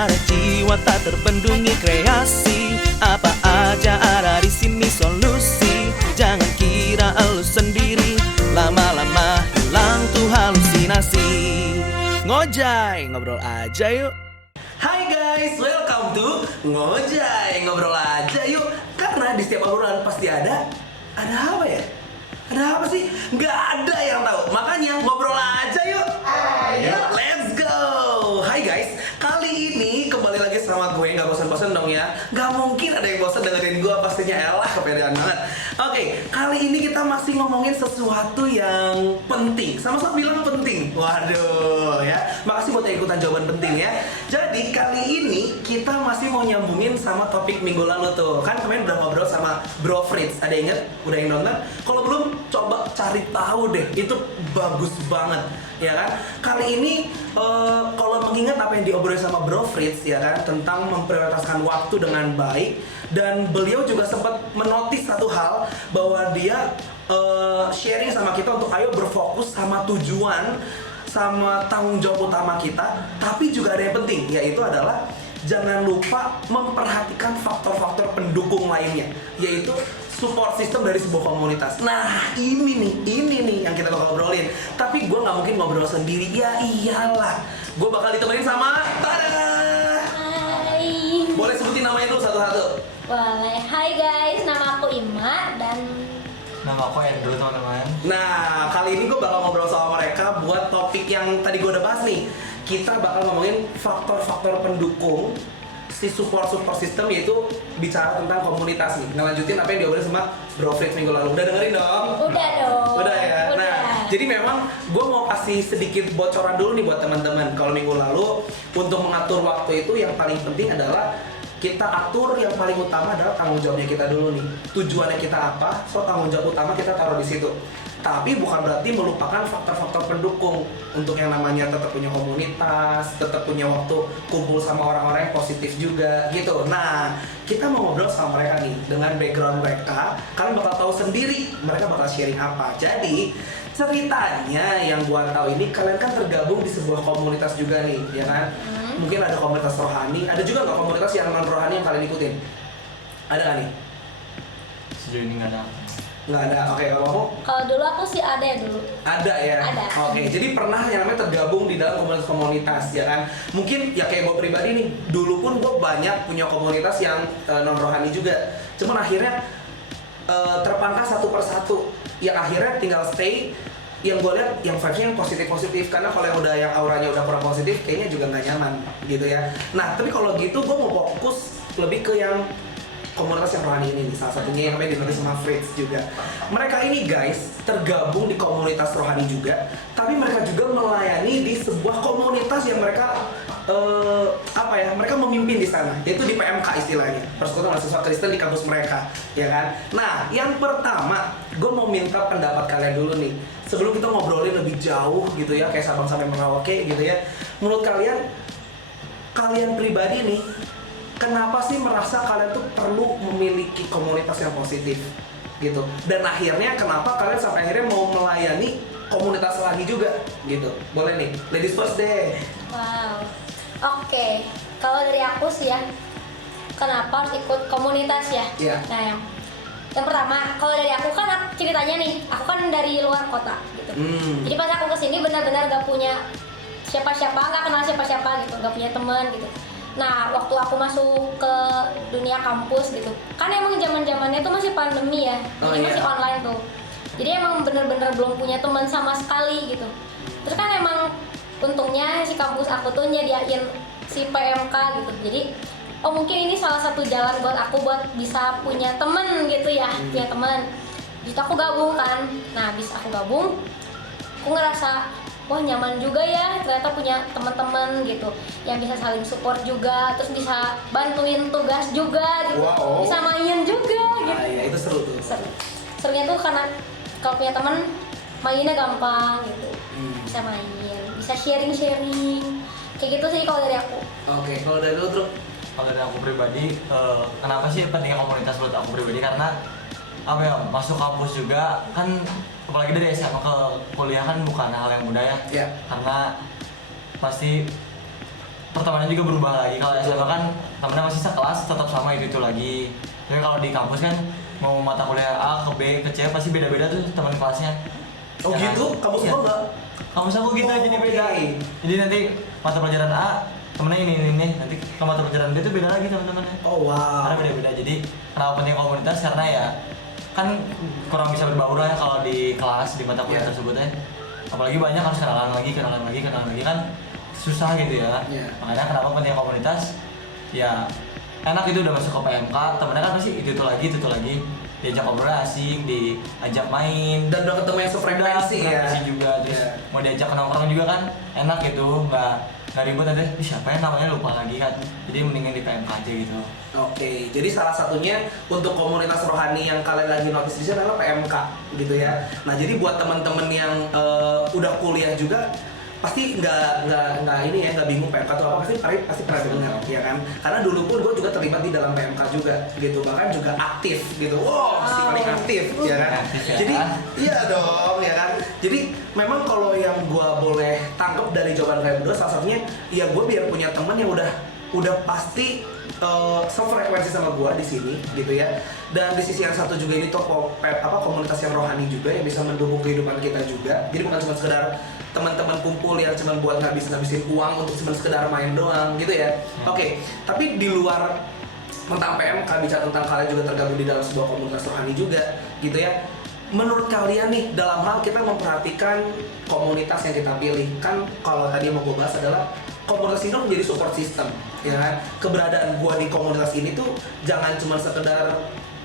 Ada jiwa tak terbendungi kreasi, apa aja ada di sini solusi. Jangan kira elu sendiri, lama-lama hilang tuh halusinasi. Ngojay, ngobrol aja yuk. Hai guys, welcome to Ngojay, ngobrol aja yuk. Karena di setiap obrolan pasti ada apa ya? Ada apa sih? Nggak ada yang tahu. Makanya ngobrol aja yuk. Ayo, let's go. Hai guys, kali ini kembali lagi sama gue. Nggak bosan-bosan dong ya. Nggak mungkin ada yang bosan dengerin gue, pastinya elah kepedean banget. Oke, kali ini kita masih ngomongin sesuatu yang penting. Sama-sama bilang penting. Waduh ya. Makasih buat yang ikutan jawaban penting ya. Jadi kali ini kita masih mau nyambungin sama topik minggu lalu tuh. Kan kemarin udah ngobrol sama Bro Fritz. Ada yang inget? Udah yang nonton? Kalau belum, coba cari tahu deh, itu bagus banget ya kan. Kali ini kalau mengingat apa yang diobrolin sama Bro Fritz ya kan, tentang memprioritaskan waktu dengan baik, dan beliau juga sempat menotis satu hal bahwa dia sharing sama kita untuk ayo berfokus sama tujuan sama tanggung jawab utama kita, tapi juga ada yang penting, yaitu adalah jangan lupa memperhatikan faktor-faktor pendukung lainnya, yaitu support system dari sebuah komunitas. Nah ini nih yang kita bakal ngobrolin. Tapi gue nggak mungkin ngobrol sendiri, ya iyalah. Gue bakal ditemenin sama Tada. Hai. Boleh sebutin namanya dulu satu-satu? Boleh. Hai guys, nama aku Ima dan Nama aku Andrew, teman-teman. Nah, kali ini gue bakal ngobrol sama mereka buat topik yang tadi gue udah bahas nih. Kita bakal ngomongin faktor-faktor pendukung si support system, yaitu bicara tentang komunitas nih. Ngelanjutin apa yang diobrolin sama Bro Fritz minggu lalu. Udah dengerin dong? Udah dong. Udah ya? Udah. Nah, jadi memang gue mau kasih sedikit bocoran dulu nih buat teman-teman. Kalau minggu lalu, untuk mengatur waktu itu yang paling penting adalah kita atur yang paling utama adalah tanggung jawabnya kita dulu nih. Tujuannya kita apa, so tanggung jawab utama kita taruh di situ. Tapi bukan berarti melupakan faktor-faktor pendukung untuk yang namanya tetap punya komunitas, tetap punya waktu kumpul sama orang-orang yang positif juga gitu. Nah, kita mau ngobrol sama mereka nih dengan background mereka. Kalian bakal tahu sendiri mereka bakal sharing apa. Jadi ceritanya yang gua tahu ini, kalian kan tergabung di sebuah komunitas juga nih, ya kan? Mungkin ada komunitas rohani, ada juga nggak komunitas yang non rohani yang kalian ikutin? Ada nggak nih? Sejauh ini nggak ada. Nggak ada. Oke, kalau kamu? Kalau dulu aku sih ada dulu. Ada ya? Ada. Oke, jadi pernah yang namanya tergabung di dalam komunitas-komunitas ya kan? Mungkin ya kayak gue pribadi nih, dulu pun gue banyak punya komunitas yang non rohani juga. Cuman akhirnya terpangkas satu persatu. Yang akhirnya tinggal stay. Yang gue lihat yang vibes-nya yang positif-positif, karena kalau yang udah yang auranya udah kurang positif kayaknya juga nggak nyaman gitu ya. Nah tapi kalau gitu gue mau fokus lebih ke yang komunitas yang rohani ini nih, salah satunya yang namanya ditulis sama Fritz juga. Mereka ini guys tergabung di komunitas rohani juga, tapi mereka juga melayani di sebuah komunitas yang mereka mereka memimpin di sana, yaitu di PMK istilahnya, Persekutuan Mahasiswa Kristen di kampus mereka, ya kan? Nah, yang pertama, gue mau minta pendapat kalian dulu nih, sebelum kita ngobrolin lebih jauh gitu ya, kayak Sabang sampai Merauke gitu ya. Menurut kalian pribadi nih, kenapa sih merasa kalian tuh perlu memiliki komunitas yang positif gitu? Dan akhirnya kenapa kalian sampai akhirnya mau melayani komunitas lagi juga gitu? Boleh nih, ladies first deh. Wow. Oke. Kalau dari aku sih ya, kenapa harus ikut komunitas ya? Iya. Nah yang pertama, kalau dari aku kan ceritanya nih, aku kan dari luar kota gitu. Jadi pas aku kesini benar-benar gak punya siapa-siapa, gak kenal siapa-siapa gitu, gak punya teman gitu. Nah, waktu aku masuk ke dunia kampus gitu, kan emang zaman-zamannya tuh masih pandemi ya, jadi masih online tuh. Jadi emang bener-bener belum punya teman sama sekali gitu. Terus kan emang untungnya si kampus aku tuh nyediain si PMK gitu. Jadi, oh mungkin ini salah satu jalan buat aku buat bisa punya temen gitu ya, punya temen. Jadi aku gabung kan. Nah, habis aku gabung, aku ngerasa wah nyaman juga ya, ternyata punya teman-teman gitu yang bisa saling support juga, terus bisa bantuin tugas juga gitu. Wow. Bisa main juga gitu. Ah, iya, itu seru tuh. Serunya tuh karena kalau punya teman mainnya gampang gitu. Bisa main, bisa sharing kayak gitu sih kalau dari aku. Oke, kalau dari lu Truk? Kalau dari aku pribadi, kenapa sih pentingnya komunitas menurut aku pribadi? Karena apa ya, masuk kampus juga kan, apalagi dari SMA ke kuliah kan bukan hal yang mudah ya. Iya. Karena pasti pertemanan juga berubah lagi. Kalau SMA kan temennya masih sekelas tetap sama itu lagi. Tapi kalau di kampus kan mau mata kuliah A ke B ke C pasti beda-beda tuh teman kelasnya. Oh Ya gitu? kan? Kampus Iya. gua enggak? Kampus aku gitu Oh, jadi beda. oke. Jadi nanti mata pelajaran A temennya ini nanti ke mata pelajaran B itu beda lagi teman-temannya. Oh wow. Karena beda-beda. Jadi kenapa penting komunitas karena ya kan kurang bisa berbaur ya kalau di kelas di mata kuliah Iya. tersebut ya. Apalagi banyak harus kenalan lagi kan susah gitu ya. Iya. Makanya kenapa penting komunitas ya enak itu udah masuk ke PMK temennya kan pasti itu lagi diajak ngobrol asik, diajak main Dan udah ketemu yang sefrekuensi ya. frekuensi juga terus Iya. mau diajak ke nongkrong juga kan enak gitu nggak ribut nanti siapa yang namanya lupa lagi kan jadi mendingan di PMK aja gitu. Oke, jadi salah satunya untuk komunitas rohani yang kalian lagi notice di sini adalah PMK gitu ya. Nah, jadi buat teman-teman yang udah kuliah juga pasti nggak bingung PMK itu apa, pasti pernah dengar ya kan. Karena dulu pun gue juga terlibat di dalam PMK juga gitu, bahkan juga aktif gitu. Wow, si paling aktif ya kan. Aktif ya. Jadi iya dong ya kan. Jadi memang kalau yang gue boleh tangkap dari jawaban kalian berdua salah satunya ya gue biar punya teman yang udah pasti sefrekuensi sama gua di sini gitu ya. Dan di sisi yang satu juga ini komunitas yang rohani juga yang bisa mendukung kehidupan kita juga. Jadi bukan cuma sekedar teman-teman kumpul yang cuma buat ngabisin uang untuk cuma sekedar main doang gitu ya. Oke, tapi di luar tentang PMK bicara tentang kalian juga tergabung di dalam sebuah komunitas rohani juga gitu ya. Menurut kalian nih dalam hal kita memperhatikan komunitas yang kita pilih, kan kalau tadi yang mau gue bahas adalah komunitas ini menjadi support system, ya kan? Keberadaan gua di komunitas ini tuh jangan cuma sekedar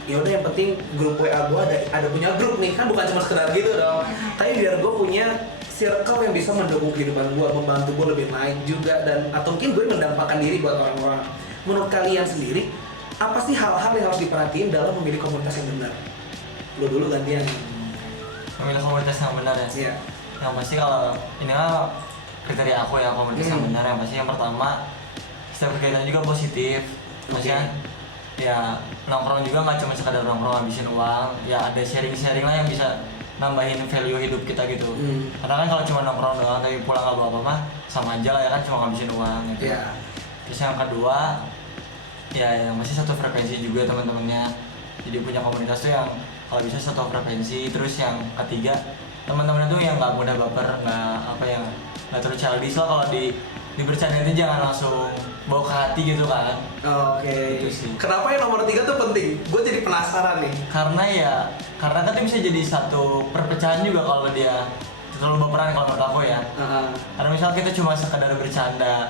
ya udah yang penting grup WA gua ada punya grup nih, kan bukan cuma sekedar gitu dong. Tapi biar gua punya circle yang bisa mendukung kehidupan gua, membantu gua lebih naik juga dan atau mungkin gue mendampakkan diri buat orang-orang. Menurut kalian sendiri, apa sih hal-hal yang harus diperhatiin dalam memilih komunitas yang benar? Lu dulu gantian. Memilih komunitas yang benar ya. Iya. Yang pasti kalau ini mah kriteria aku ya komunitas yang benar yang pasti yang pertama setiap kegiatan juga positif maksudnya ya nongkrong juga nggak cuma sekadar nongkrong habisin uang ya ada sharing lah yang bisa nambahin value hidup kita gitu karena kan kalau cuma nongkrong doang tapi pulang nggak bawa apa mah sama aja lah ya kan cuma ngabisin uang gitu. Terus yang kedua ya yang masih satu frekuensi juga teman-temannya jadi punya komunitas tuh yang kalau bisa satu frekuensi. Terus yang ketiga teman-teman itu yang nggak mudah baper nggak terlalu childish lah kalau dibercandain itu jangan langsung bawa ke hati gitu kan. Oke. Gitu sih. Kenapa yang nomor 3 tuh penting? Gue jadi penasaran nih. Karena kan itu bisa jadi satu perpecahan juga kalau dia terlalu baperan kalau menurut aku ya. Karena misal kita cuma sekadar bercanda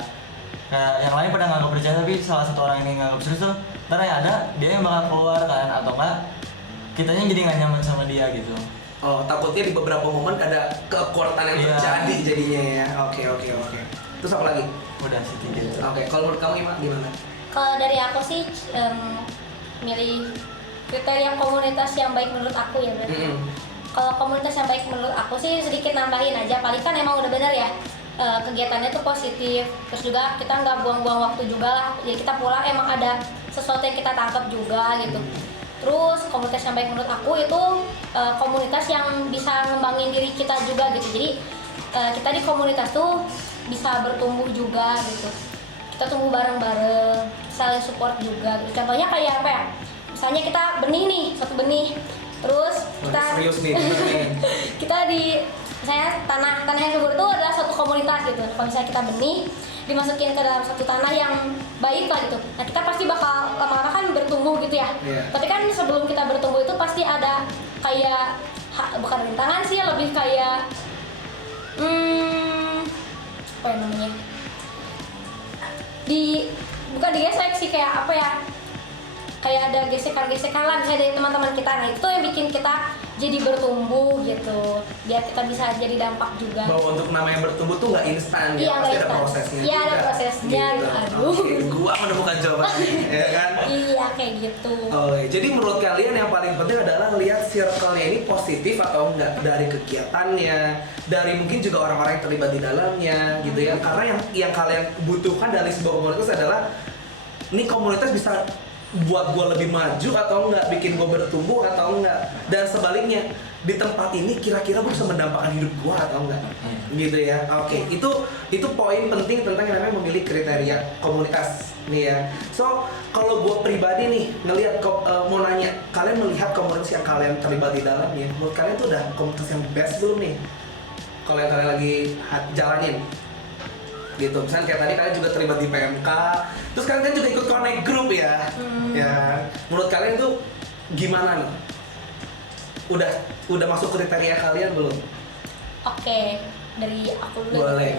kayak yang lain pada nganggap bercanda tapi salah satu orang ini nganggap serius tuh ntar yang ada dia yang bakal keluar kan atau enggak kitanya jadi nggak nyaman sama dia gitu. Oh, takutnya di beberapa momen ada kekuatan yang Iya. terjadi jadinya ya. Oke. Terus apa lagi? Udah sih tiga itu. Oke, kalau menurut kamu gimana? Kalau dari aku sih milih kriteria komunitas yang baik menurut aku ya berarti. Kalau komunitas yang baik menurut aku sih sedikit nambahin aja, paling kan emang udah bener ya kegiatannya tuh positif, terus juga kita nggak buang-buang waktu juga lah, ya kita pulang emang ada sesuatu yang kita tangkap juga gitu. Terus komunitas yang baik menurut aku itu komunitas yang bisa ngembangin diri kita juga gitu. Jadi kita di komunitas tuh bisa bertumbuh juga gitu. Kita tumbuh bareng-bareng, saling support juga gitu. Contohnya kayak apa ya? Misalnya kita benih nih, satu benih. Terus kita Serius nih, bener nih. kita di misalnya tanah yang subur itu adalah satu komunitas gitu. Kalau misalnya kita benih dimasukin ke dalam satu tanah yang baik lah gitu. Nah kita pasti bakal lama-lama kan bertumbuh gitu ya. Iya. Tapi kan sebelum kita bertumbuh itu pasti ada kayak bukan rintangan sih, lebih kayak apa ya namanya? Bukan digesek sih, kayak apa ya? Kayak ada gesekan-gesekan lah misalnya dari teman-teman kita. Nah itu yang bikin kita jadi bertumbuh gitu, biar kita bisa jadi dampak juga. Bahwa untuk namanya bertumbuh tuh nggak instan Iya, ya, pasti nggak ada instan. prosesnya. Iya, ada juga. prosesnya, Gitu. aduh. Oke, gua menemukan jawabannya, ya kan? Iya kayak gitu. Oh, jadi menurut kalian yang paling penting adalah lihat circle-nya ini positif atau enggak dari kegiatannya, dari mungkin juga orang-orang yang terlibat di dalamnya, gitu ya. Karena yang kalian butuhkan dari sebuah komunitas adalah ini komunitas bisa buat gue lebih maju atau enggak, bikin gue bertumbuh atau enggak, dan sebaliknya di tempat ini kira-kira gue bisa mendampakkan hidup gue atau enggak, gitu ya. Oke, itu poin penting tentang yang namanya memilih kriteria komunitas nih ya. So kalau gue pribadi nih ngelihat mau nanya, kalian melihat komunitas yang kalian terlibat di dalamnya, menurut kalian tuh udah komunitas yang best belum nih? Kalau yang kalian lagi jalanin gitu, misalnya kayak tadi kalian juga terlibat di PMK, terus kalian kan juga ikut connect group ya, ya. Menurut kalian tuh gimana nih? Udah masuk kriteria kalian belum? Oke, dari aku dulu. Boleh.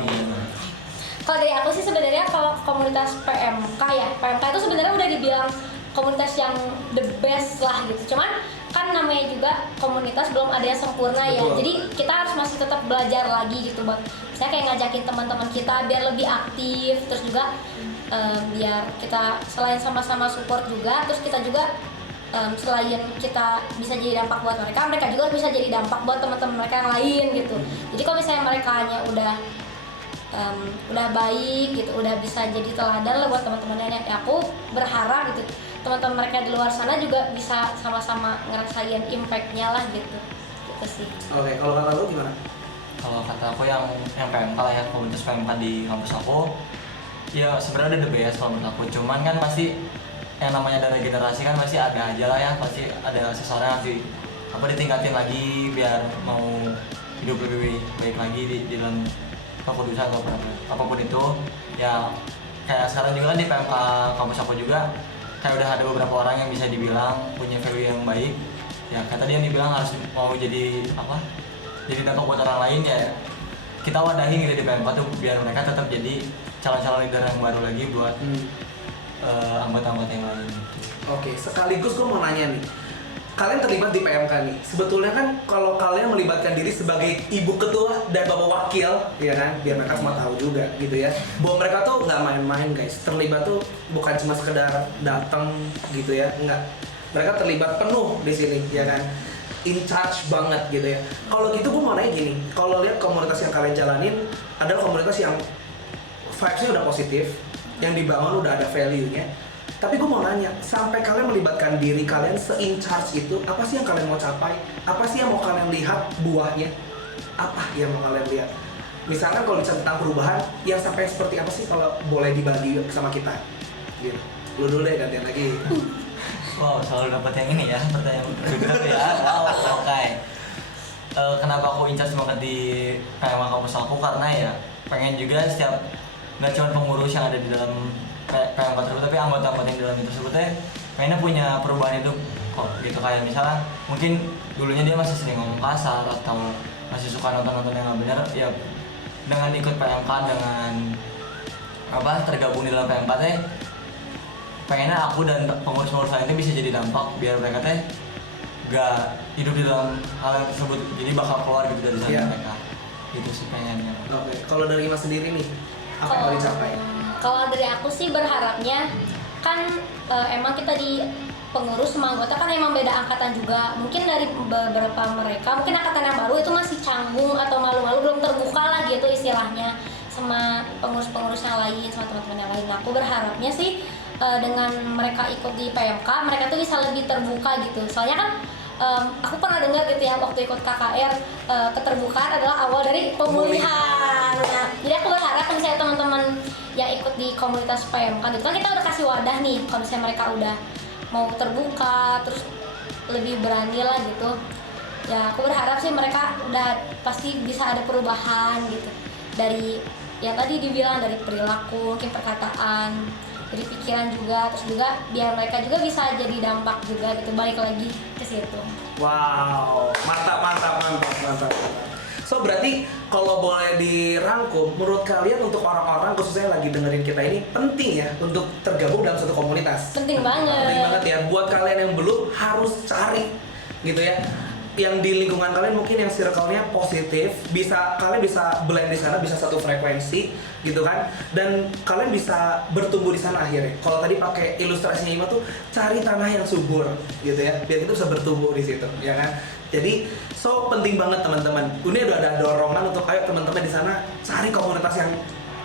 Kalau dari aku sih sebenarnya kalau komunitas PMK ya, PMK itu sebenarnya udah dibilang komunitas yang the best lah gitu. Cuman kan namanya juga komunitas belum ada yang sempurna ya. Betul. Jadi kita harus masih tetap belajar lagi gitu, buat saya kayak ngajakin teman-teman kita biar lebih aktif, terus juga biar kita selain sama-sama support juga, terus kita juga selain kita bisa jadi dampak buat mereka, mereka juga bisa jadi dampak buat teman-teman mereka yang lain gitu. Jadi kalau misalnya mereka hanya udah baik gitu, udah bisa jadi teladan lah buat teman-temannya. Ya aku berharap gitu teman-teman mereka di luar sana juga bisa sama-sama ngerasain impact-nya lah gitu sih. Oke, kalau kata lu gimana? Kalau kata aku yang PMK lah ya, komunitas PMK di kampus aku, ya sebenarnya udah the best kalau menurut aku. Cuman kan pasti yang namanya dari generasi kan masih ada aja lah ya, pasti ada seseorang yang ditingkatin lagi biar mau hidup lebih baik lagi di dalam keputusan atau apapun itu. Ya kayak sekarang juga kan di PMK kampus aku juga kayak udah ada beberapa orang yang bisa dibilang punya value yang baik. Ya kayak tadi yang dibilang harus mau jadi dampak buat orang lain, ya kita wadahi gitu di PMK tuh biar mereka tetap jadi calon-calon leader yang baru lagi buat anggota-anggota yang lain. Oke, sekaligus gue mau nanya nih, kalian terlibat di PMK nih. Sebetulnya kan kalau kalian melibatkan diri sebagai ibu ketua dan bapak wakil, ya kan, biar mereka semua tahu juga gitu ya, bahwa mereka tuh nggak main-main guys. Terlibat tuh bukan cuma sekedar datang gitu ya, nggak. Mereka terlibat penuh di sini, ya kan, in charge banget gitu ya. Kalau gitu gue mau nanya gini, kalau lihat komunitas yang kalian jalanin adalah komunitas yang vibes-nya udah positif, yang dibangun udah ada value-nya. Tapi gue mau nanya, sampai kalian melibatkan diri kalian se-in charge itu, apa sih yang kalian mau capai? Apa sih yang mau kalian lihat buahnya? Apa yang mau kalian lihat? Misalkan kalau bicara tentang perubahan, yang sampai seperti apa sih kalau boleh dibagi sama kita? Gitu. Lu dulu deh, gantian lagi. Wow, selalu dapat yang ini ya, pertanyaan berat ya. Oke. Kenapa aku in charge banget di PMK kampus aku? Karena ya pengen juga setiap, nggak cuma pengurus yang ada di dalam PMK tersebut, tapi anggota-anggota yang di dalam itu tersebutnya pengennya punya perubahan hidup kok gitu. Kayak misalnya mungkin dulunya dia masih sering ngomong kasar atau masih suka nonton-nonton yang nggak benar, ya dengan ikut PMK, dengan tergabung di dalam PMK teh, pengennya aku dan pengurus-pengurus lainnya bisa jadi dampak biar mereka teh gak hidup di dalam hal yang tersebut, jadi bakal keluar gitu dari sana mereka. Itu sih pengennya. Oke, kalau dari Mas sendiri nih, apa yang mau dicapai? Kalau dari aku sih berharapnya kan emang kita di pengurus sama anggota kan emang beda angkatan juga. Mungkin dari beberapa mereka, mungkin angkatan yang baru itu masih canggung atau malu-malu, belum terbuka lah gitu istilahnya sama pengurus-pengurus yang lain, sama teman-teman yang lain. Nah, aku berharapnya sih dengan mereka ikut di PMK, mereka tuh bisa lebih terbuka gitu. Soalnya kan aku pernah dengar gitu ya, waktu ikut KKR, keterbukaan adalah awal dari pemulihan. Nah, jadi aku berharap misalnya teman-teman yang ikut di komunitas PMK gitu kan, kita udah kasih wadah nih, kalau misalnya mereka udah mau terbuka, terus lebih berani lah gitu. Ya aku berharap sih mereka udah pasti bisa ada perubahan gitu. Dari yang tadi dibilang, dari perilaku, mungkin perkataan, dari pikiran juga, terus juga biar mereka juga bisa jadi dampak juga gitu, balik lagi ke situ. Wow, mantap. So berarti kalau boleh dirangkum, menurut kalian untuk orang-orang khususnya yang lagi dengerin kita ini penting ya untuk tergabung dalam satu komunitas? Penting banget. Penting banget ya. Buat kalian yang belum, harus cari gitu ya. Yang di lingkungan kalian mungkin yang circle-nya positif, kalian bisa blend di sana, bisa satu frekuensi gitu kan, dan kalian bisa bertumbuh di sana akhirnya. Kalau tadi pakai ilustrasinya Ima tuh, cari tanah yang subur gitu ya, biar kita bisa bertumbuh di situ, ya kan. Jadi so penting banget teman-teman. Ini udah ada dorongan untuk ayo teman-teman di sana cari komunitas yang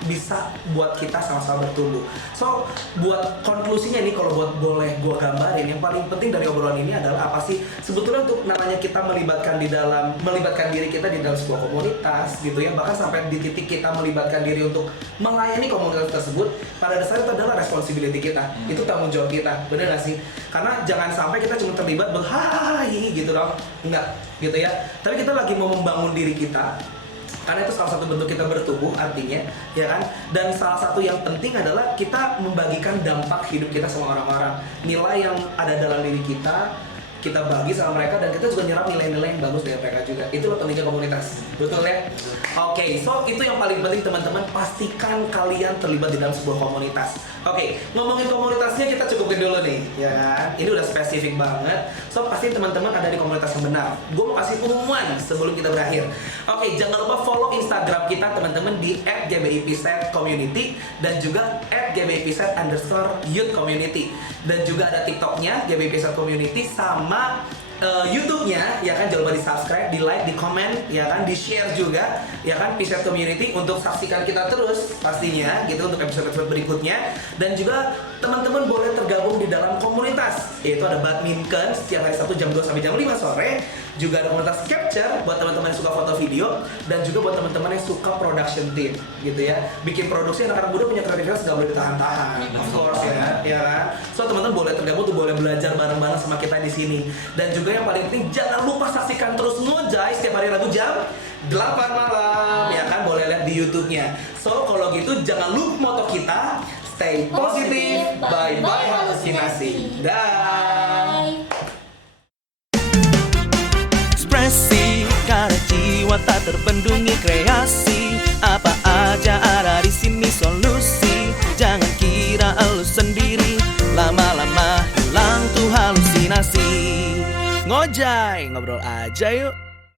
bisa buat kita sama-sama bertumbuh. So buat konklusinya nih, kalau buat boleh gue gambarin, yang paling penting dari obrolan ini adalah apa sih sebetulnya untuk namanya kita melibatkan diri kita di dalam sebuah komunitas gitu ya, bahkan sampai di titik kita melibatkan diri untuk melayani komunitas tersebut, pada dasarnya itu adalah responsibility kita, itu tanggung jawab kita, bener gak sih? Karena jangan sampai kita cuma terlibat berhahi gitu dong, enggak gitu ya, tapi kita lagi mau membangun diri kita, karena itu salah satu bentuk kita bertumbuh artinya, ya kan? Dan salah satu yang penting adalah kita membagikan dampak hidup kita sama orang-orang, nilai yang ada dalam diri kita bagi sama mereka, dan kita juga nyerap nilai-nilai yang bagus dari mereka juga. Itulah pentingnya komunitas, betul ya? Oke, so itu yang paling penting teman-teman, pastikan kalian terlibat di dalam sebuah komunitas. Oke, ngomongin komunitasnya kita cukupin dulu nih, ya kan? Ini udah spesifik banget, so pasti teman-teman ada di komunitas yang benar. Gue mau kasih pengumuman sebelum kita berakhir. Oke, jangan lupa follow Instagram kita teman-teman di @gbipset_community dan juga @gbipset_youth_community, dan juga ada TikToknya GBIPset Community sama YouTube-nya, ya kan? Jangan lupa di subscribe, di like, di komen, ya kan? Di share juga, ya kan? Pset Community untuk saksikan kita terus pastinya gitu untuk episode-episode berikutnya. Dan juga teman-teman boleh tergabung di dalam komunitas, yaitu ada badminton setiap hari Sabtu jam 2 sampai jam 5 sore. Juga ada komunitas capture buat teman-teman yang suka foto video, dan juga buat teman-teman yang suka production team gitu ya. Bikin produksi, anak-anak muda punya kreativitas nggak boleh ditahan-tahan, of course ya kan? So teman-teman boleh tergabung tuh, boleh belajar bareng-bareng sama kita di sini. Dan juga yang paling penting, jangan lupa saksikan terus Ngojai setiap hari Rabu jam 8 malam, ya kan? Boleh lihat di YouTube-nya. So kalau gitu jangan lupa moto kita, stay positif, bye-bye halusinasi. Dah. Ekspresi karena jiwa tak terbendungi kreasi, apa aja ada di sini solusi. Jangan kira elu sendiri, lama-lama hilang tuh halusinasi. Ngojai, ngobrol aja yuk.